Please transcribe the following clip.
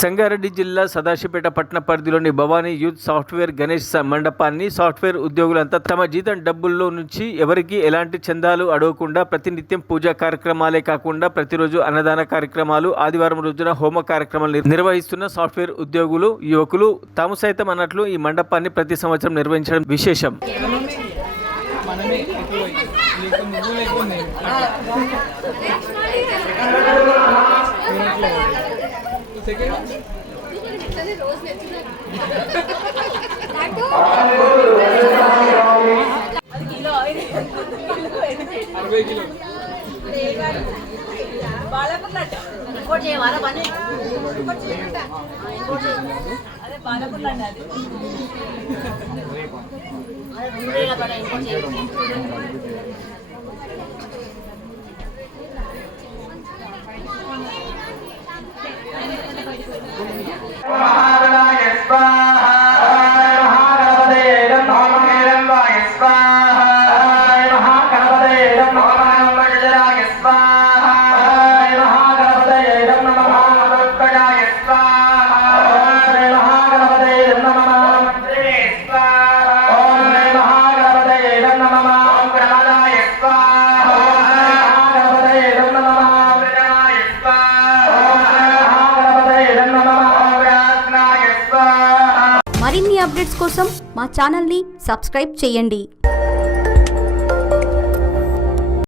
సంగారెడ్డి జిల్లా సదాశివపేట పట్టణ పరిధిలోని భవానీ యూత్ సాఫ్ట్వేర్ గణేష్ మండపాన్ని సాఫ్ట్వేర్ ఉద్యోగులంతా తమ జీతం డబ్బుల్లో నుంచి ఎవరికి ఎలాంటి చందాలు అడగకుండా ప్రతినిత్యం పూజా కార్యక్రమాలే కాకుండా ప్రతిరోజు అన్నదాన కార్యక్రమాలు, ఆదివారం రోజున హోమ కార్యక్రమాలు నిర్వహిస్తున్న సాఫ్ట్వేర్ ఉద్యోగులు, యువకులు తాము సైతం అన్నట్లు ఈ మండపాన్ని ప్రతి సంవత్సరం నిర్వహించడం విశేషం. మరిన్ని అప్డేట్స్ కోసం మా ఛానల్ని సబ్స్క్రైబ్ చేయండి.